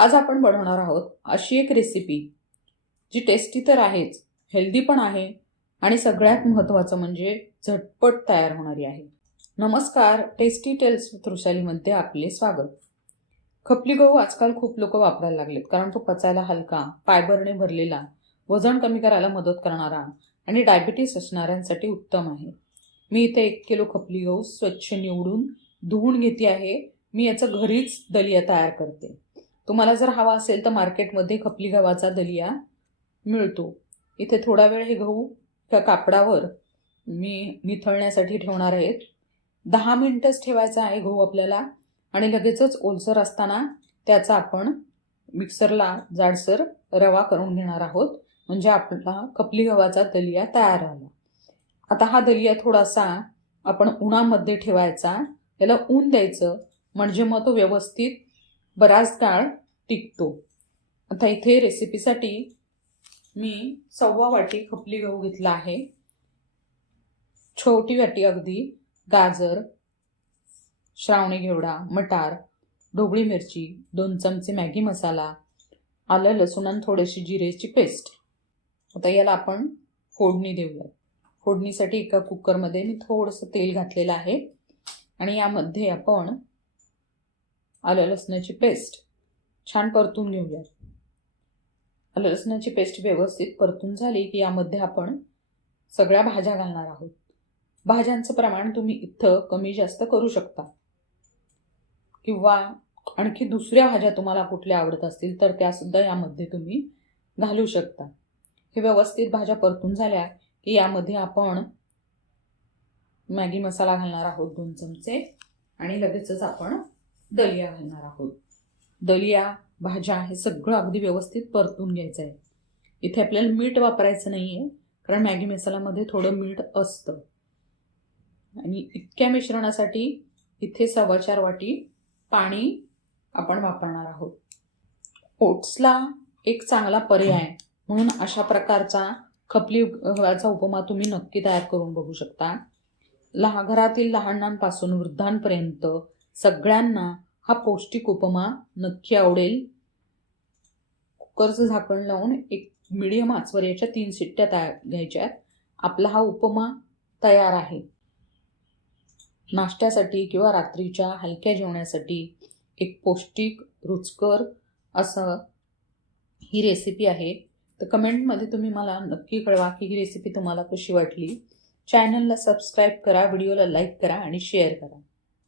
आज आपण बनवणार आहोत अशी एक रेसिपी जी टेस्टी तर आहेच, हेल्दी पण आहे आणि सगळ्यात महत्त्वाचं म्हणजे झटपट तयार होणारी आहे। नमस्कार, टेस्टी टेल्स विथ वृषालीमध्ये आपले स्वागत। खपली गहू आजकाल खूप लोक वापरायला लागलेत कारण तो पचायला हलका, फायबरने भरलेला, वजन कमी करायला मदत करणारा आणि डायबिटीस असणाऱ्यांसाठी उत्तम आहे। मी इथे 1 किलो खपली गहू स्वच्छ निवडून धुवून घेते आहे। मी याचं घरीच दलिया तयार करते। तुम्हाला जर हवा असेल तर मार्केटमध्ये खपली गव्हाचा दलिया मिळतो। इथे थोडा वेळ हे गहू त्या कापडावर मी निथळण्यासाठी ठेवणार आहे। 10 मिनिटच ठेवायचा आहे गहू आपल्याला आणि लगेचच ओलसर असताना त्याचा आपण मिक्सरला जाडसर रवा करून घेणार आहोत, म्हणजे आपला खपली गव्हाचा दलिया तयार झाला। आता हा दलिया थोडासा आपण उन्हामध्ये ठेवायचा, त्याला ऊन द्यायचं, म्हणजे मग तो व्यवस्थित बराच काळ टिकतो। आता इथे रेसिपीसाठी मी 1/4 वाटी खपली गहू घेतला आहे। छोटी वाटी अगदी गाजर, श्रावणी घेवडा, मटार, ढोबळी मिरची, 2 चमचे मॅगी मसाला, आलं लसूण आणि थोडीशी जिरेची पेस्ट। आता याला आपण फोडणी देऊया। फोडणीसाठी एका कुकरमध्ये मी थोडंसं तेल घातलेलं आहे आणि यामध्ये आपण आलं लसणाची पेस्ट छान परतून घेऊया। आलं लसणाची पेस्ट व्यवस्थित परतून झाली की यामध्ये आपण सगळ्या भाज्या घालणार आहोत। भाज्यांचं प्रमाण तुम्ही इथं कमी जास्त करू शकता किंवा आणखी दुसऱ्या भाज्या तुम्हाला कुठल्या आवडत असतील तर त्या सुद्धा यामध्ये तुम्ही घालू शकता। हे व्यवस्थित भाज्या परतून झाल्या की यामध्ये आपण मॅगी मसाला घालणार आहोत 2 चमचे आणि लगेचच आपण दलिया घालणार आहोत। दलिया, भाज्या हे सगळं अगदी व्यवस्थित परतून घ्यायचं आहे। इथे आपल्याला मीठ वापरायचं नाहीये कारण मॅगी मसाल्यामध्ये थोडं मीठ असतं। आणि इतक्या मिश्रणासाठी इथे 4.25 वाटी पाणी आपण वापरणार आहोत। ओट्सला एक चांगला पर्याय म्हणून अशा प्रकारचा खपली गव्हाचा उपमा तुम्ही नक्की तयार करून बघू शकता। घरातील लहानांपासून वृद्धांपर्यंत सगळ्यांना हा पौष्टिक उपमा नक्की आवडेल। कुकरचं झाकण लावून एक मीडियम आचवर याच्या 3 शिट्ट्या घ्यायच्या। आपला हा उपमा तयार आहे। नाश्त्यासाठी किंवा रात्रीच्या हलक्या जेवणासाठी एक पौष्टिक, रुचकर असं ही रेसिपी आहे। तर कमेंटमध्ये तुम्ही मला नक्की कळवा की ही रेसिपी तुम्हाला कशी वाटली। चॅनलला सबस्क्राईब करा, व्हिडिओला लाईक करा आणि शेअर करा।